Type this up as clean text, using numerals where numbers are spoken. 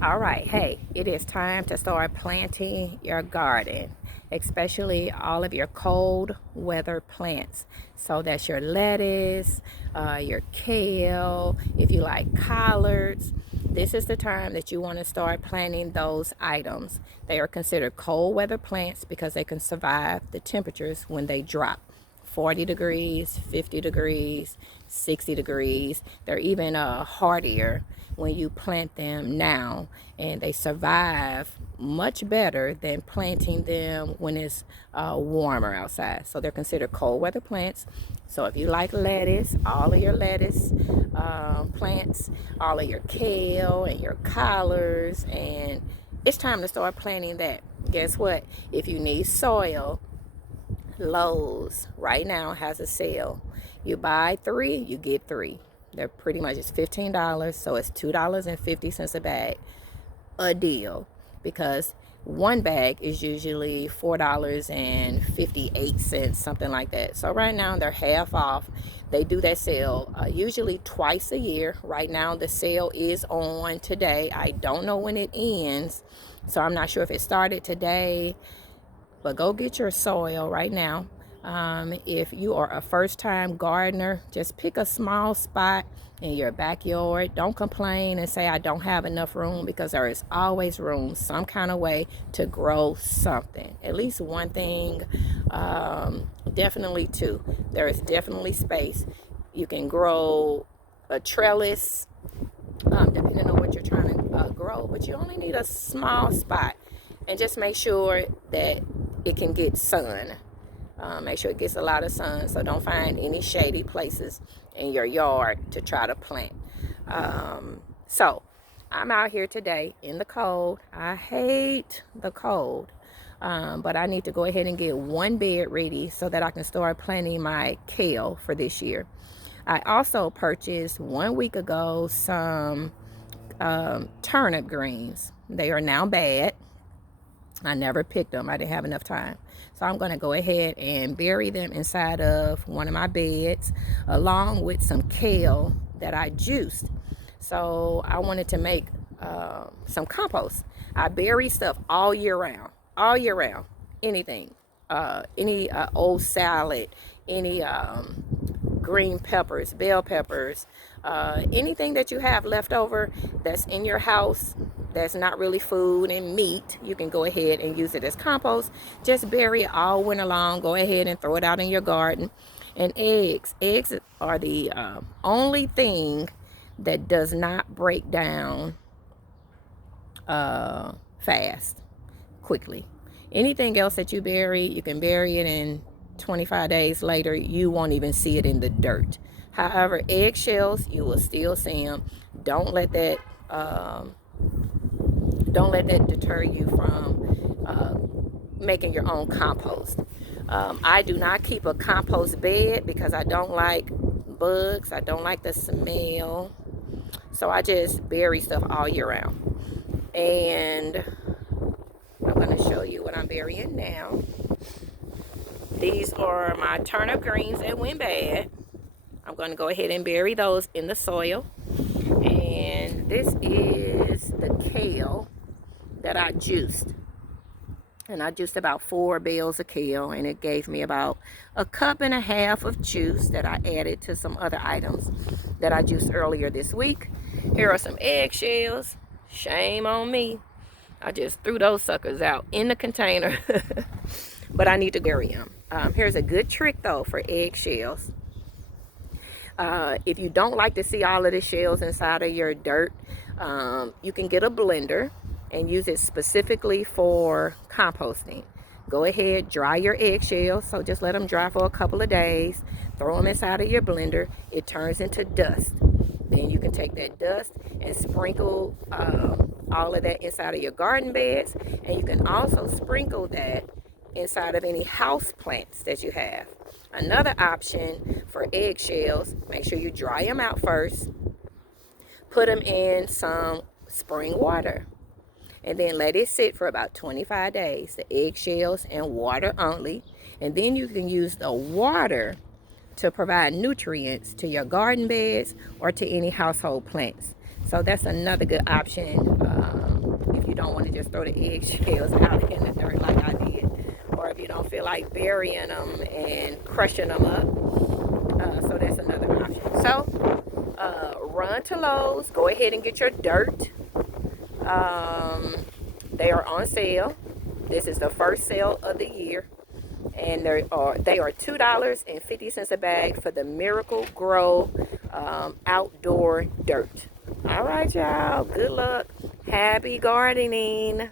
All right, hey, it is time to start planting your garden, especially all of your cold weather plants. So that's your lettuce, your kale, if you like collards. This is the time that you want to start planting those items. They are considered cold weather plants because they can survive the temperatures when they drop. 40 degrees, 50 degrees, 60 degrees. They're even hardier when you plant them now, and they survive much better than planting them when it's warmer outside. So they're considered cold weather plants. So if you like lettuce, all of your lettuce plants, all of your kale and your collards, and it's time to start planting that. Guess what? If you need soil, Lowe's right now has a sale. You buy 3, you get 3. They're pretty much, it's $15, so it's $2.50 a bag. A deal, because one bag is usually $4.58, something like that. So right now they're half off. They do that sale usually twice a year. Right now the sale is on today. I don't know when it ends, so I'm not sure if it started today. But go get your soil right now. If you are a first-time gardener, just pick a small spot in your backyard. Don't complain and say, I don't have enough room, because there is always room, some kind of way to grow something. At least one thing, definitely two. There is definitely space. You can grow a trellis, depending on what you're trying to grow, but you only need a small spot. And just make sure that it can get sun. Make sure it gets a lot of sun, so don't find any shady places in your yard to try to plant. So I'm out here today in the cold. I hate the cold, but I need to go ahead and get one bed ready so that I can start planting my kale for this year. I also purchased 1 week ago some turnip greens. They are now bad. I never picked them. I didn't have enough time. So I'm going to go ahead and bury them inside of one of my beds, along with some kale that I juiced. So I wanted to make some compost. I bury stuff all year round. All year round. Anything. Any old salad. Any green peppers, bell peppers, anything that you have left over that's in your house that's not really food and meat, you can go ahead and use it as compost. Just bury it all winter long. Go ahead and throw it out in your garden. And eggs are the only thing that does not break down fast, quickly. Anything else that you bury, you can bury it in 25 days later, you won't even see it in the dirt. However, eggshells, you will still see them. Don't let that deter you from making your own compost. I do not keep a compost bed because I don't like bugs. I don't like the smell. So I just bury stuff all year round. And I'm going to show you what I'm burying now. These are my turnip greens that went bad. I'm going to go ahead and bury those in the soil. And this is the kale that I juiced. And I juiced about 4 bales of kale, and it gave me about 1.5 cups of juice that I added to some other items that I juiced earlier this week. Here are some eggshells. Shame on me. I just threw those suckers out in the container. But I need to bury them. Here's a good trick though for eggshells. If you don't like to see all of the shells inside of your dirt, you can get a blender and use it specifically for composting. Go ahead, dry your eggshells. So just let them dry for a couple of days. Throw them inside of your blender. It turns into dust. Then you can take that dust and sprinkle all of that inside of your garden beds. And you can also sprinkle that inside of any house plants that you have. Another option for eggshells, make sure you dry them out first. Put them in some spring water. And then let it sit for about 25 days. The eggshells and water only. And then you can use the water to provide nutrients to your garden beds or to any household plants. So that's another good option you don't want to just throw the eggshells out in the dirt like I did, or if you don't feel like burying them and crushing them up. So that's another option. So run to Lowe's, go ahead and get your dirt. They are on sale. This is the first sale of the year, and they are $2.50 a bag for the Miracle Grow outdoor dirt. All right, y'all. Good luck. Happy gardening.